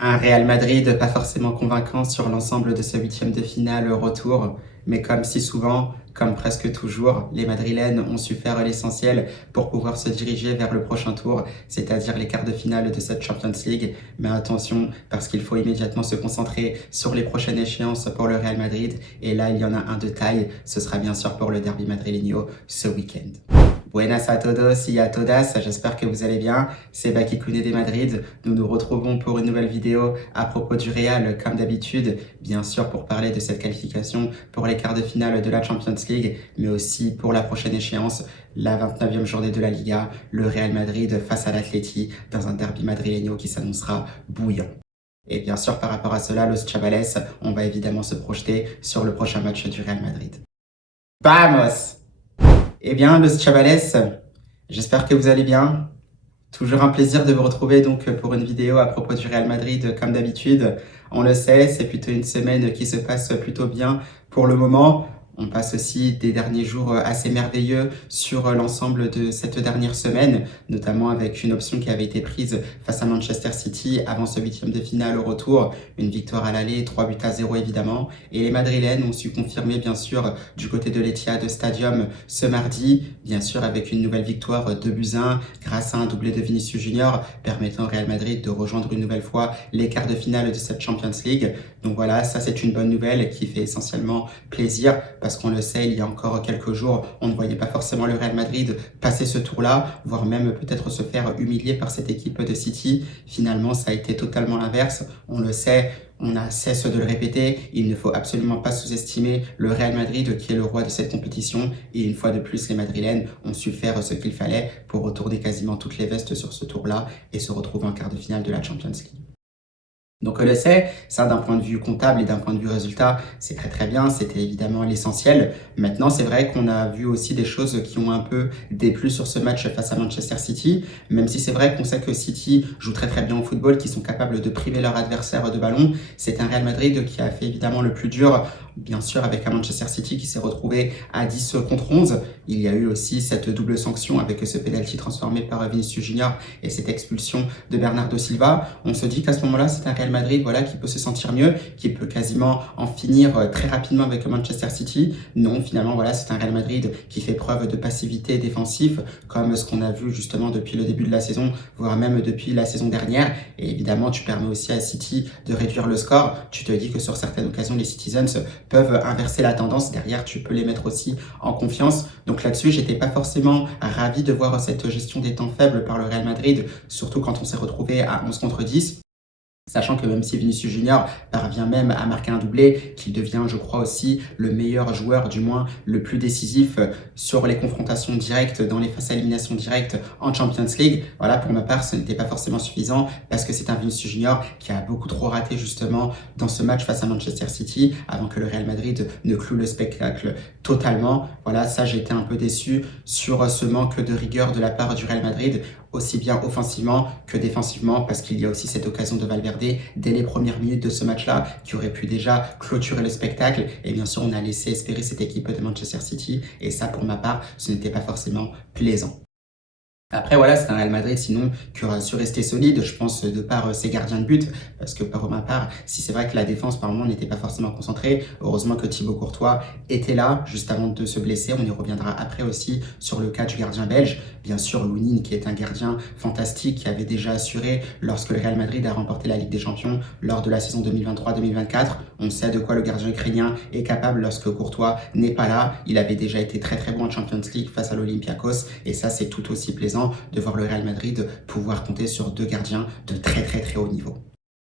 Un Real Madrid pas forcément convaincant sur l'ensemble de ce huitième de finale retour, mais comme si souvent, comme presque toujours, les Madrilènes ont su faire l'essentiel pour pouvoir se diriger vers le prochain tour, c'est-à-dire les quarts de finale de cette Champions League. Mais attention, parce qu'il faut immédiatement se concentrer sur les prochaines échéances pour le Real Madrid, et là il y en a un de taille, ce sera bien sûr pour le derby madrileño ce week-end. Buenas a todos y a todas, j'espère que vous allez bien, c'est Baki Koné des Madrid. Nous nous retrouvons pour une nouvelle vidéo à propos du Real, comme d'habitude, bien sûr pour parler de cette qualification pour les quarts de finale de la Champions League, mais aussi pour la prochaine échéance, la 29e journée de la Liga, le Real Madrid face à l'Atleti dans un derby madrileño qui s'annoncera bouillant. Et bien sûr, par rapport à cela, Los Chavales, on va évidemment se projeter sur le prochain match du Real Madrid. Vamos! Eh bien, Los Chavales, j'espère que vous allez bien. Toujours un plaisir de vous retrouver donc pour une vidéo à propos du Real Madrid comme d'habitude. On le sait, c'est plutôt une semaine qui se passe plutôt bien pour le moment. On passe aussi des derniers jours assez merveilleux sur l'ensemble de cette dernière semaine, notamment avec une option qui avait été prise face à Manchester City avant ce huitième de finale au retour. Une victoire à l'aller, 3-0 évidemment. Et les Madrilènes ont su confirmer bien sûr du côté de l'Etihad Stadium ce mardi, bien sûr avec une nouvelle victoire 2-1 grâce à un doublé de Vinicius Junior permettant au Real Madrid de rejoindre une nouvelle fois les quarts de finale de cette Champions League. Donc voilà, ça c'est une bonne nouvelle qui fait essentiellement plaisir parce qu'on le sait, il y a encore quelques jours, on ne voyait pas forcément le Real Madrid passer ce tour-là, voire même peut-être se faire humilier par cette équipe de City. Finalement, ça a été totalement l'inverse. On le sait, on a cesse de le répéter, il ne faut absolument pas sous-estimer le Real Madrid qui est le roi de cette compétition et une fois de plus les Madrilènes ont su faire ce qu'il fallait pour retourner quasiment toutes les vestes sur ce tour-là et se retrouver en quart de finale de la Champions League. Donc on le sait, ça d'un point de vue comptable et d'un point de vue résultat, c'est très bien, c'était évidemment l'essentiel. Maintenant c'est vrai qu'on a vu aussi des choses qui ont un peu déplu sur ce match face à Manchester City, même si c'est vrai qu'on sait que City joue très bien au football, qu'ils sont capables de priver leur adversaire de ballon. C'est un Real Madrid qui a fait évidemment le plus dur, bien sûr avec un Manchester City qui s'est retrouvé à 10 contre 11. Il y a eu aussi cette double sanction avec ce penalty transformé par Vinicius Junior et cette expulsion de Bernardo Silva. On se dit qu'à ce moment-là, c'est un Real Madrid voilà, qui peut se sentir mieux, qui peut quasiment en finir très rapidement avec Manchester City. Non, finalement, voilà, c'est un Real Madrid qui fait preuve de passivité défensive, comme ce qu'on a vu justement depuis le début de la saison, voire même depuis la saison dernière. Et évidemment, tu permets aussi à City de réduire le score. Tu te dis que sur certaines occasions, les Citizens peuvent inverser la tendance. Derrière, tu peux les mettre aussi en confiance. Donc là-dessus, j'étais pas forcément ravi de voir cette gestion des temps faibles par le Real Madrid, surtout quand on s'est retrouvé à 11 contre 10. Sachant que même si Vinicius Junior parvient même à marquer un doublé, qu'il devient, je crois aussi, le meilleur joueur, du moins le plus décisif sur les confrontations directes, dans les phases à élimination directe en Champions League. Voilà, pour ma part, ce n'était pas forcément suffisant parce que c'est un Vinicius Junior qui a beaucoup trop raté justement dans ce match face à Manchester City avant que le Real Madrid ne cloue le spectacle totalement. Voilà, ça j'étais un peu déçu sur ce manque de rigueur de la part du Real Madrid, aussi bien offensivement que défensivement, parce qu'il y a aussi cette occasion de Valverde dès les premières minutes de ce match-là qui aurait pu déjà clôturer le spectacle. Et bien sûr, on a laissé espérer cette équipe de Manchester City et ça, pour ma part, ce n'était pas forcément plaisant. Après, voilà, c'est un Real Madrid, sinon, qui aura su rester solide, je pense, de par ses gardiens de but, parce que pour ma part, si c'est vrai que la défense, par moment, n'était pas forcément concentrée, heureusement que Thibaut Courtois était là, juste avant de se blesser. On y reviendra après aussi sur le cas du gardien belge. Bien sûr, Lounine, qui est un gardien fantastique, qui avait déjà assuré lorsque le Real Madrid a remporté la Ligue des Champions lors de la saison 2023-2024. On sait de quoi le gardien ukrainien est capable lorsque Courtois n'est pas là. Il avait déjà été très bon en Champions League face à l'Olympiakos, et ça, c'est tout aussi plaisant de voir le Real Madrid pouvoir compter sur deux gardiens de très haut niveau.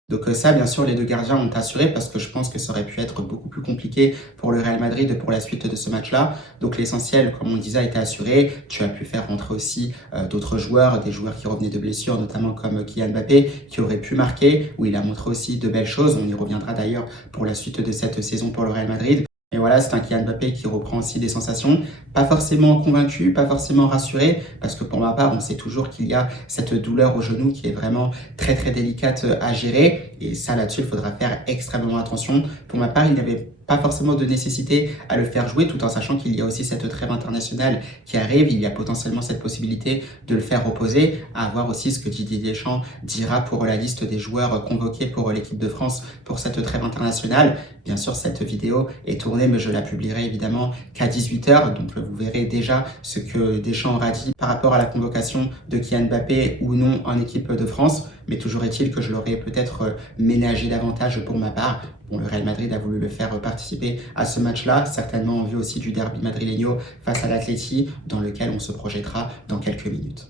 Donc ça, bien sûr, les deux gardiens ont assuré parce que je pense que ça aurait pu être beaucoup plus compliqué pour le Real Madrid pour la suite de ce match-là. Donc l'essentiel, comme on disait, a été assuré. Tu as pu faire rentrer aussi d'autres joueurs, des joueurs qui revenaient de blessures, notamment comme Kylian Mbappé, qui aurait pu marquer, où il a montré aussi de belles choses. On y reviendra d'ailleurs pour la suite de cette saison pour le Real Madrid. Et voilà, c'est un Kylian Mbappé qui reprend aussi des sensations, pas forcément convaincu, pas forcément rassuré, parce que pour ma part, on sait toujours qu'il y a cette douleur au genou qui est vraiment très délicate à gérer, et ça là-dessus, il faudra faire extrêmement attention. Pour ma part, il n'avait pas forcément de nécessité à le faire jouer, tout en sachant qu'il y a aussi cette trêve internationale qui arrive. Il y a potentiellement cette possibilité de le faire reposer, à voir aussi ce que Didier Deschamps dira pour la liste des joueurs convoqués pour l'équipe de France pour cette trêve internationale. Bien sûr, cette vidéo est tournée, mais je la publierai évidemment qu'à 18h, donc vous verrez déjà ce que Deschamps aura dit par rapport à la convocation de Kylian Mbappé ou non en équipe de France. Mais toujours est-il que je l'aurais peut-être ménagé davantage pour ma part. Bon, le Real Madrid a voulu le faire participer à ce match-là, certainement en vue aussi du derby madrileño face à l'Atleti, dans lequel on se projettera dans quelques minutes.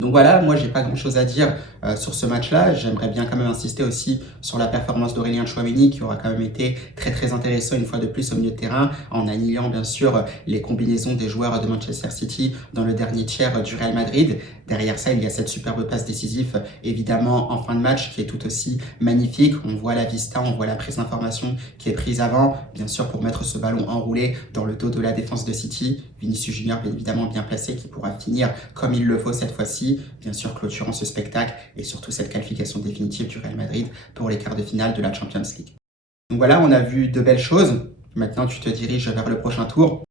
Donc voilà, moi j'ai pas grand chose à dire sur ce match-là. J'aimerais bien quand même insister aussi sur la performance d'Aurélien Tchouaméni qui aura quand même été très intéressant une fois de plus au milieu de terrain en annihilant bien sûr les combinaisons des joueurs de Manchester City dans le dernier tiers du Real Madrid. Derrière ça, il y a cette superbe passe décisive évidemment en fin de match qui est tout aussi magnifique. On voit la vista, on voit la prise d'information qui est prise avant, bien sûr pour mettre ce ballon enroulé dans le dos de la défense de City. Vinicius Junior bien évidemment bien placé qui pourra finir comme il le faut cette fois-ci. Bien sûr clôturant ce spectacle et surtout cette qualification définitive du Real Madrid pour les quarts de finale de la Champions League. Donc voilà, on a vu de belles choses. Maintenant, tu te diriges vers le prochain tour.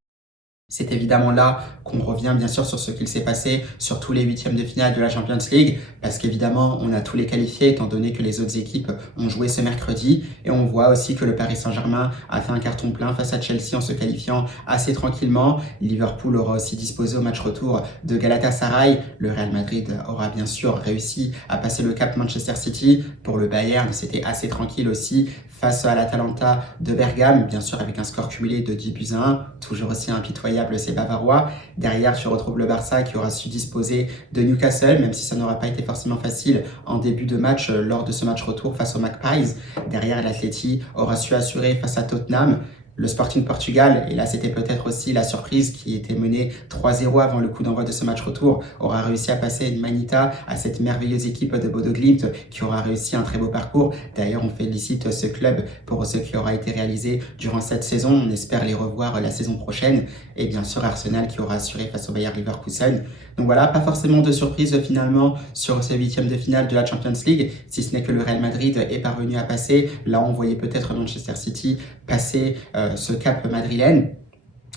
C'est évidemment là qu'on revient bien sûr sur ce qu'il s'est passé sur tous les huitièmes de finale de la Champions League, parce qu'évidemment on a tous les qualifiés étant donné que les autres équipes ont joué ce mercredi, et on voit aussi que le Paris Saint-Germain a fait un carton plein face à Chelsea en se qualifiant assez tranquillement. Liverpool aura aussi disposé au match retour de Galatasaray. Le Real Madrid aura bien sûr réussi à passer le cap Manchester City. Pour le Bayern, c'était assez tranquille aussi face à l'Atalanta de Bergame, bien sûr avec un score cumulé de 10-1, toujours aussi impitoyable ces Bavarois. Derrière, tu retrouves le Barça qui aura su disposer de Newcastle, même si ça n'aura pas été forcément facile en début de match lors de ce match retour face aux Magpies. Derrière, l'Atleti aura su assurer face à Tottenham. Le Sporting Portugal, et là c'était peut-être aussi la surprise qui était menée 3-0 avant le coup d'envoi de ce match retour, aura réussi à passer une manita à cette merveilleuse équipe de Bodo Glimt qui aura réussi un très beau parcours. D'ailleurs, on félicite ce club pour ce qui aura été réalisé durant cette saison. On espère les revoir la saison prochaine. Et bien sûr, Arsenal qui aura assuré face au Bayer Leverkusen. Donc voilà, pas forcément de surprise finalement sur ces huitièmes de finale de la Champions League, si ce n'est que le Real Madrid est parvenu à passer. Là, on voyait peut-être Manchester City passer ce cap madrilène.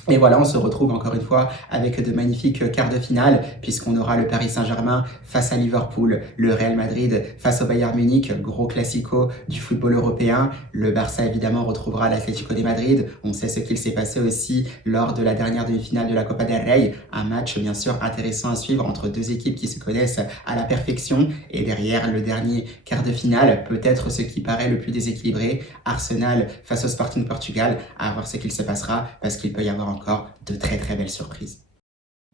Et voilà, on se retrouve encore une fois avec de magnifiques quarts de finale, puisqu'on aura le Paris Saint-Germain face à Liverpool, le Real Madrid face au Bayern Munich, gros classico du football européen. Le Barça évidemment retrouvera l'Atlético de Madrid. On sait ce qu'il s'est passé aussi lors de la dernière demi-finale de la Copa del Rey. Un match bien sûr intéressant à suivre entre deux équipes qui se connaissent à la perfection. Et derrière le dernier quart de finale, peut-être ce qui paraît le plus déséquilibré, Arsenal face au Sporting Portugal, à voir ce qu'il se passera, parce qu'il peut y avoir encore de très belles surprises.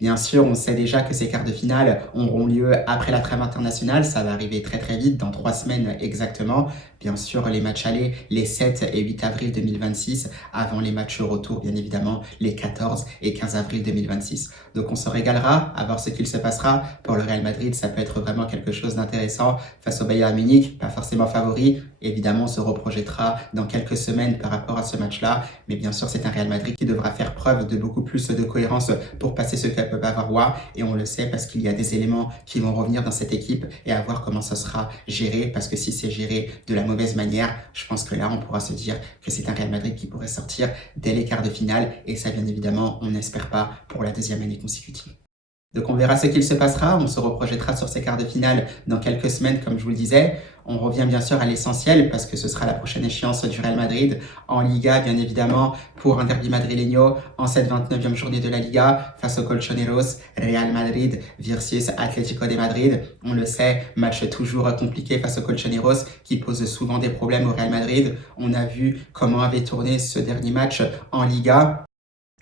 Bien sûr, on sait déjà que ces quarts de finale auront lieu après la trêve internationale. Ça va arriver très vite, dans 3 semaines exactement. Bien sûr, les matchs allés, les 7 et 8 avril 2026, avant les matchs retour, bien évidemment, les 14 et 15 avril 2026. Donc on se régalera à voir ce qu'il se passera. Pour le Real Madrid, ça peut être vraiment quelque chose d'intéressant face au Bayern Munich, pas forcément favori. Évidemment, on se reprojettera dans quelques semaines par rapport à ce match-là. Mais bien sûr, c'est un Real Madrid qui devra faire preuve de beaucoup plus de cohérence pour passer ce cap bavarois, et on le sait parce qu'il y a des éléments qui vont revenir dans cette équipe, et à voir comment ça sera géré, parce que si c'est géré de la mauvaise manière, je pense que là on pourra se dire que c'est un Real Madrid qui pourrait sortir dès les quarts de finale, et ça bien évidemment on n'espère pas pour la deuxième année consécutive. Donc on verra ce qu'il se passera, on se reprojettera sur ces quarts de finale dans quelques semaines comme je vous le disais. On revient bien sûr à l'essentiel parce que ce sera la prochaine échéance du Real Madrid en Liga bien évidemment pour un derby madrileño en cette 29e journée de la Liga face aux Colchoneros. Real Madrid versus Atlético de Madrid. On le sait, match toujours compliqué face aux Colchoneros qui pose souvent des problèmes au Real Madrid. On a vu comment avait tourné ce dernier match en Liga.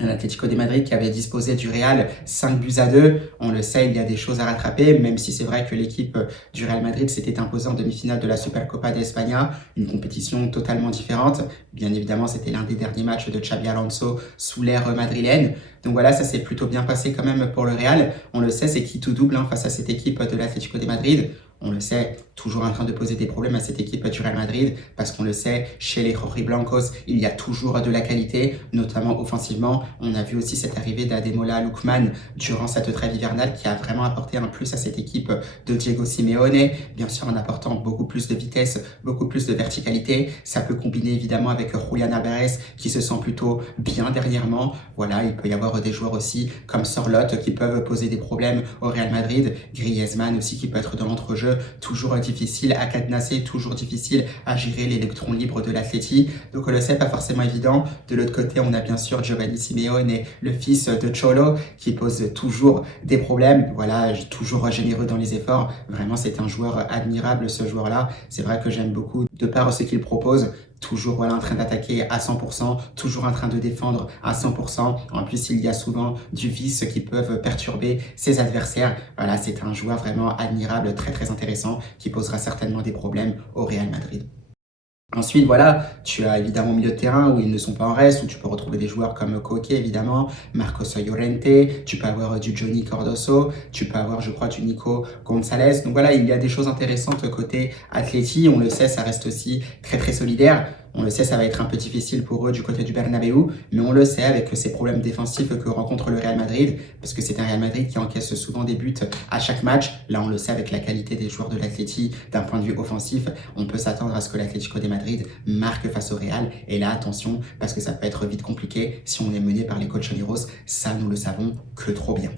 L'Atlético de Madrid qui avait disposé du Real 5-2. On le sait, il y a des choses à rattraper, même si c'est vrai que l'équipe du Real Madrid s'était imposée en demi-finale de la Supercopa d'Espagne, une compétition totalement différente. Bien évidemment, c'était l'un des derniers matchs de Xabi Alonso sous l'ère madrilène. Donc voilà, ça s'est plutôt bien passé quand même pour le Real. On le sait, c'est qui tout double face à cette équipe de l'Atlético de Madrid. On le sait, toujours en train de poser des problèmes à cette équipe du Real Madrid, parce qu'on le sait, chez les Rojiblancos, il y a toujours de la qualité, notamment offensivement. On a vu aussi cette arrivée d'Ademola Lookman durant cette trêve hivernale qui a vraiment apporté un plus à cette équipe de Diego Simeone, bien sûr en apportant beaucoup plus de vitesse, beaucoup plus de verticalité. Ça peut combiner évidemment avec Julian Alvarez qui se sent plutôt bien dernièrement. Voilà, il peut y avoir des joueurs aussi comme Sorloth qui peuvent poser des problèmes au Real Madrid. Griezmann aussi qui peut être dans l'entrejeu, toujours difficile à cadenasser, toujours difficile à gérer l'électron libre de l'Atleti. Donc on le sait, pas forcément évident. De l'autre côté, on a bien sûr Giovanni Simeone, le fils de Cholo, qui pose toujours des problèmes. Voilà, toujours généreux dans les efforts. Vraiment, c'est un joueur admirable, ce joueur-là. C'est vrai que j'aime beaucoup de par ce qu'il propose. Toujours voilà, en train d'attaquer à 100%, toujours en train de défendre à 100%. En plus, il y a souvent du vice qui peuvent perturber ses adversaires. Voilà, c'est un joueur vraiment admirable, très très intéressant, qui posera certainement des problèmes au Real Madrid. Ensuite, voilà, tu as évidemment au milieu de terrain où ils ne sont pas en reste, où tu peux retrouver des joueurs comme Koke, évidemment, Marcos Llorente, tu peux avoir du Johnny Cardoso, tu peux avoir, je crois, du Nico Gonzalez. Donc voilà, il y a des choses intéressantes côté Atleti. On le sait, ça reste aussi très très solidaire. On le sait, ça va être un peu difficile pour eux du côté du Bernabeu, mais on le sait avec ces problèmes défensifs que rencontre le Real Madrid, parce que c'est un Real Madrid qui encaisse souvent des buts à chaque match. Là, on le sait avec la qualité des joueurs de l'Atleti d'un point de vue offensif, on peut s'attendre à ce que l'Atlético de Madrid marque face au Real. Et là, attention, parce que ça peut être vite compliqué si on est mené par les Colchoneros. Ça, nous le savons que trop bien.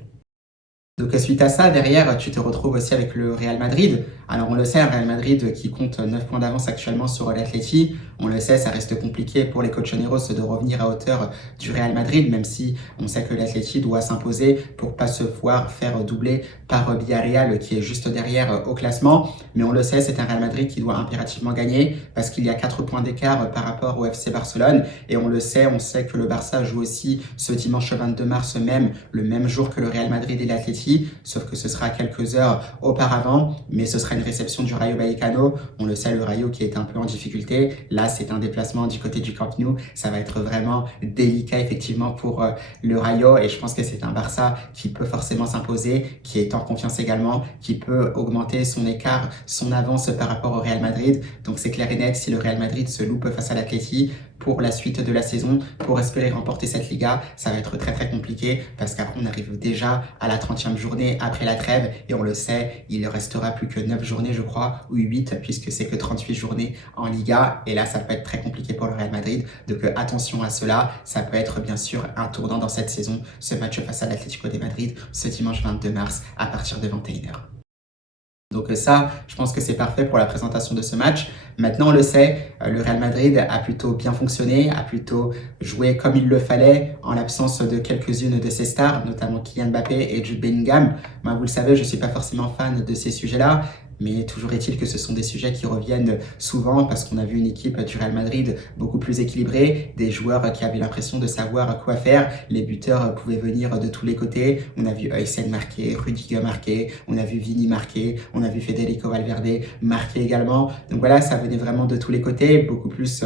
Donc suite à ça, derrière, tu te retrouves aussi avec le Real Madrid. Alors on le sait, un Real Madrid qui compte 9 points d'avance actuellement sur l'Atleti. On le sait, ça reste compliqué pour les Colchoneros de revenir à hauteur du Real Madrid, même si on sait que l'Atleti doit s'imposer pour pas se voir faire doubler par Villarreal qui est juste derrière au classement. Mais on le sait, c'est un Real Madrid qui doit impérativement gagner parce qu'il y a 4 points d'écart par rapport au FC Barcelone. Et on le sait, on sait que le Barça joue aussi ce dimanche 22 mars même, le même jour que le Real Madrid et l'Atleti, sauf que ce sera quelques heures auparavant, mais ce sera une réception du Rayo Vallecano. On le sait, le Rayo qui est un peu en difficulté. Là, c'est un déplacement du côté du Camp Nou. Ça va être vraiment délicat effectivement pour le Rayo et je pense que c'est un Barça qui peut forcément s'imposer, qui est en confiance également, qui peut augmenter son écart, son avance par rapport au Real Madrid. Donc c'est clair et net, si le Real Madrid se loupe face à l'Atleti pour la suite de la saison, pour espérer remporter cette Liga, ça va être très très compliqué parce qu'après on arrive déjà à la 30e journée après la trêve et on le sait, il ne restera plus que 9 journées je crois, ou 8 puisque c'est que 38 journées en Liga et là ça peut être très compliqué pour le Real Madrid. Donc attention à cela, ça peut être bien sûr un tournant dans cette saison, ce match face à l'Atlético de Madrid ce dimanche 22 mars à partir de 21h. Donc ça, je pense que c'est parfait pour la présentation de ce match. Maintenant, on le sait, le Real Madrid a plutôt bien fonctionné, a plutôt joué comme il le fallait en l'absence de quelques-unes de ses stars, notamment Kylian Mbappé et Jude Bellingham. Moi, vous le savez, je ne suis pas forcément fan de ces sujets-là, mais toujours est-il que ce sont des sujets qui reviennent souvent parce qu'on a vu une équipe du Real Madrid beaucoup plus équilibrée, des joueurs qui avaient l'impression de savoir quoi faire, les buteurs pouvaient venir de tous les côtés, on a vu Hysén marquer, Rudiger marquer, on a vu Vini marquer, on a vu Federico Valverde marquer également, donc voilà, ça venait vraiment de tous les côtés, beaucoup plus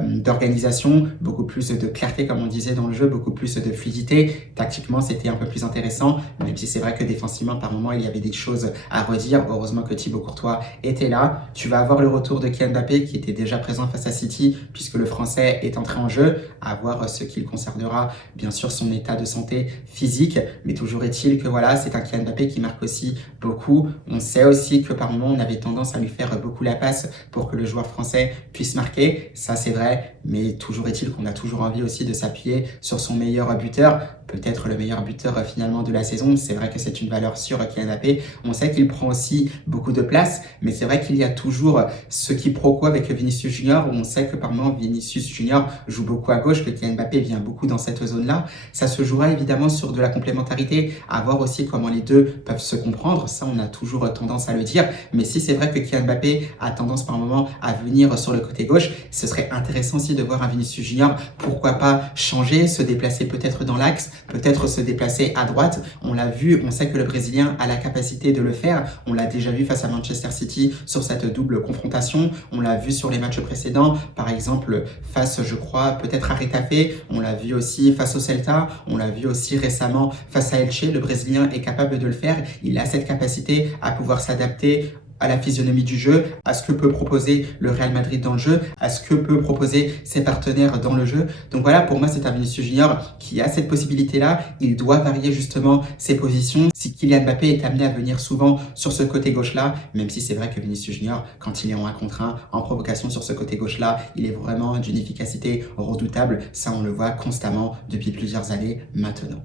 d'organisation, beaucoup plus de clarté comme on disait dans le jeu, beaucoup plus de fluidité, tactiquement c'était un peu plus intéressant, même si c'est vrai que défensivement par moments il y avait des choses à redire, heureusement que Thibaut Courtois était là. Tu vas avoir le retour de Kylian Mbappé qui était déjà présent face à City puisque le Français est entré en jeu, à voir ce qu'il concernera bien sûr son état de santé physique, mais toujours est-il que voilà, c'est un Kylian Mbappé qui marque aussi beaucoup. On sait aussi que par moments on avait tendance à lui faire beaucoup la passe pour que le joueur français puisse marquer, ça c'est vrai, mais toujours est-il qu'on a toujours envie aussi de s'appuyer sur son meilleur buteur, peut-être le meilleur buteur finalement de la saison. C'est vrai que c'est une valeur sûre Kylian Mbappé, on sait qu'il prend aussi beaucoup de place, mais c'est vrai qu'il y a toujours ce quiproquo avec Vinicius Junior, où on sait que par moment Vinicius Junior joue beaucoup à gauche, que Kylian Mbappé vient beaucoup dans cette zone-là. Ça se jouera évidemment sur de la complémentarité, à voir aussi comment les deux peuvent se comprendre, ça on a toujours tendance à le dire, mais si c'est vrai que Kylian Mbappé a tendance par moment à venir sur le côté gauche, ce serait intéressant aussi de voir un Vinicius Junior, pourquoi pas changer, se déplacer peut-être dans l'axe, peut-être se déplacer à droite. On l'a vu, on sait que le Brésilien a la capacité de le faire, on l'a déjà vu face à Manchester City sur cette double confrontation, on l'a vu sur les matchs précédents, par exemple face, je crois, peut-être à Retafe, on l'a vu aussi face au Celta, on l'a vu aussi récemment face à Elche. Le Brésilien est capable de le faire, il a cette capacité à pouvoir s'adapter à la physionomie du jeu, à ce que peut proposer le Real Madrid dans le jeu, à ce que peut proposer ses partenaires dans le jeu. Donc voilà, pour moi, c'est un Vinicius Junior qui a cette possibilité-là. Il doit varier justement ses positions. Si Kylian Mbappé est amené à venir souvent sur ce côté gauche-là, même si c'est vrai que Vinicius Junior, quand il est en 1 contre 1, en provocation sur ce côté gauche-là, il est vraiment d'une efficacité redoutable. Ça, on le voit constamment depuis plusieurs années maintenant.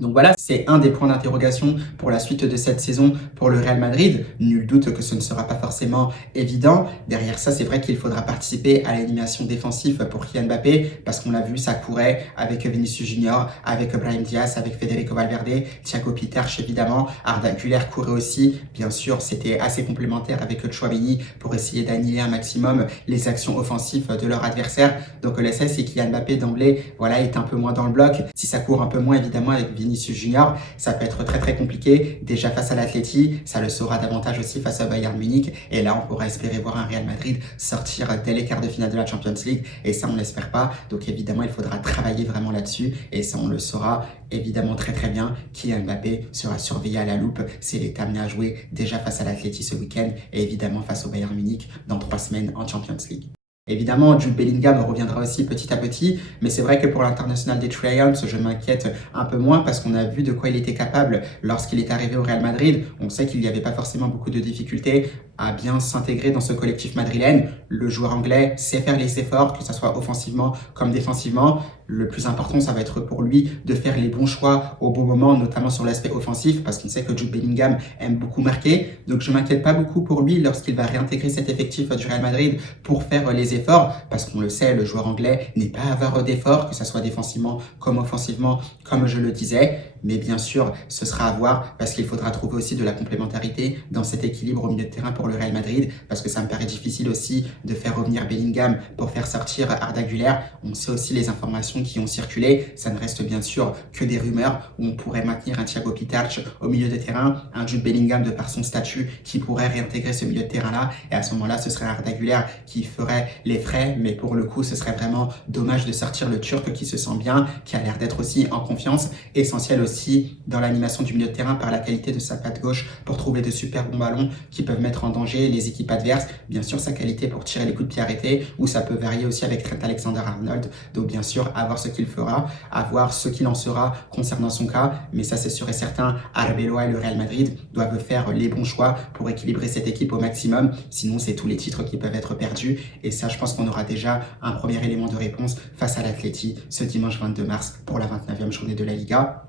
Donc voilà, c'est un des points d'interrogation pour la suite de cette saison pour le Real Madrid. Nul doute que ce ne sera pas forcément évident. Derrière ça, c'est vrai qu'il faudra participer à l'animation défensive pour Kylian Mbappé, parce qu'on l'a vu, ça courait avec Vinicius Junior, avec Brahim Diaz, avec Federico Valverde, Thiago Pitach évidemment, Arda Güler courait aussi. Bien sûr, c'était assez complémentaire avec Tchouaméni pour essayer d'annihiler un maximum les actions offensives de leur adversaire. Donc l'essai, c'est Kylian Mbappé d'emblée, voilà, est un peu moins dans le bloc. Si ça court un peu moins évidemment avec Vinicius Junior, ça peut être très compliqué. Déjà face à l'Atleti, ça le sera davantage aussi face à Bayern Munich. Et là, on pourra espérer voir un Real Madrid sortir dès les quarts de finale de la Champions League. Et ça, on l'espère pas. Donc évidemment, il faudra travailler vraiment là-dessus. Et ça, on le saura évidemment très bien. Kylian Mbappé sera surveillé à la loupe s'il est amené à jouer déjà face à l'Atleti ce week-end et évidemment face au Bayern Munich dans 3 semaines en Champions League. Évidemment, Jude Bellingham reviendra aussi petit à petit, mais c'est vrai que pour l'international des Triumphs, je m'inquiète un peu moins parce qu'on a vu de quoi il était capable lorsqu'il est arrivé au Real Madrid. On sait qu'il n'y avait pas forcément beaucoup de difficultés à bien s'intégrer dans ce collectif madrilène. Le joueur anglais sait faire les efforts, que ce soit offensivement comme défensivement. Le plus important, ça va être pour lui de faire les bons choix au bon moment, notamment sur l'aspect offensif, parce qu'on sait que Jude Bellingham aime beaucoup marquer. Donc je m'inquiète pas beaucoup pour lui lorsqu'il va réintégrer cet effectif du Real Madrid pour faire les efforts, parce qu'on le sait, le joueur anglais n'est pas avare d'efforts, que ce soit défensivement comme offensivement, comme je le disais. Mais bien sûr, ce sera à voir parce qu'il faudra trouver aussi de la complémentarité dans cet équilibre au milieu de terrain pour le Real Madrid, parce que ça me paraît difficile aussi de faire revenir Bellingham pour faire sortir Arda Güler. On sait aussi les informations qui ont circulé, ça ne reste bien sûr que des rumeurs où on pourrait maintenir un Thiago Pitach au milieu de terrain, un Jude Bellingham de par son statut qui pourrait réintégrer ce milieu de terrain-là, et à ce moment-là, ce serait Arda Güler qui ferait les frais, mais pour le coup, ce serait vraiment dommage de sortir le Turc qui se sent bien, qui a l'air d'être aussi en confiance, essentiel aussi dans l'animation du milieu de terrain par la qualité de sa patte gauche pour trouver de super bons ballons qui peuvent mettre en danger les équipes adverses. Bien sûr, sa qualité pour tirer les coups de pied arrêtés, ou ça peut varier aussi avec Trent Alexander-Arnold. Donc bien sûr, à voir ce qu'il fera, à voir ce qu'il en sera concernant son cas. Mais ça, c'est sûr et certain, Arbeloa et le Real Madrid doivent faire les bons choix pour équilibrer cette équipe au maximum. Sinon, c'est tous les titres qui peuvent être perdus. Et ça, je pense qu'on aura déjà un premier élément de réponse face à l'Atleti ce dimanche 22 mars pour la 29e journée de la Liga.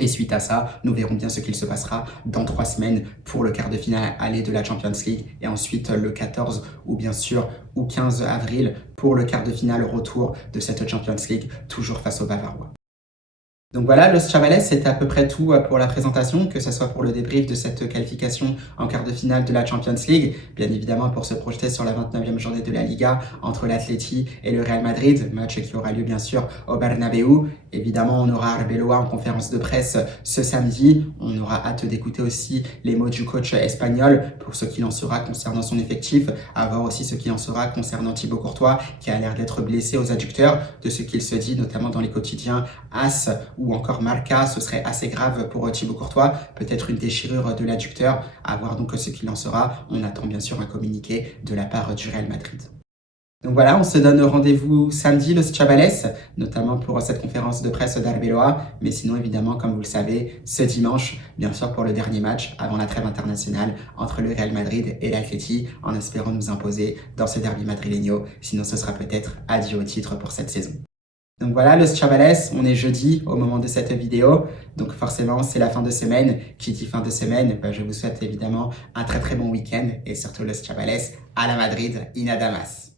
Et suite à ça, nous verrons bien ce qu'il se passera dans 3 semaines pour le quart de finale aller de la Champions League et ensuite le 14 ou bien sûr ou 15 avril pour le quart de finale retour de cette Champions League, toujours face aux Bavarois. Donc voilà, Los Chavales, c'était à peu près tout pour la présentation, que ce soit pour le débrief de cette qualification en quart de finale de la Champions League, bien évidemment pour se projeter sur la 29e journée de la Liga entre l'Atleti et le Real Madrid, match qui aura lieu bien sûr au Bernabéu. Évidemment, on aura Arbeloa en conférence de presse ce samedi. On aura hâte d'écouter aussi les mots du coach espagnol pour ce qu'il en sera concernant son effectif, à voir aussi ce qu'il en sera concernant Thibaut Courtois, qui a l'air d'être blessé aux adducteurs, de ce qu'il se dit notamment dans les quotidiens AS ou encore Marca, ce serait assez grave pour Thibaut Courtois, peut-être une déchirure de l'adducteur, à voir donc ce qu'il en sera. On attend bien sûr un communiqué de la part du Real Madrid. Donc voilà, on se donne rendez-vous samedi, Los Chavales, notamment pour cette conférence de presse d'Arbeloa, mais sinon évidemment, comme vous le savez, ce dimanche, bien sûr pour le dernier match avant la trêve internationale entre le Real Madrid et l'Atleti, en espérant nous imposer dans ce derby madrileño, sinon ce sera peut-être adieu au titre pour cette saison. Donc voilà, Los Chavales, on est jeudi au moment de cette vidéo, donc forcément c'est la fin de semaine. Qui dit fin de semaine, je vous souhaite évidemment un très bon week-end et surtout Los Chavales à la Madrid, in Adamas.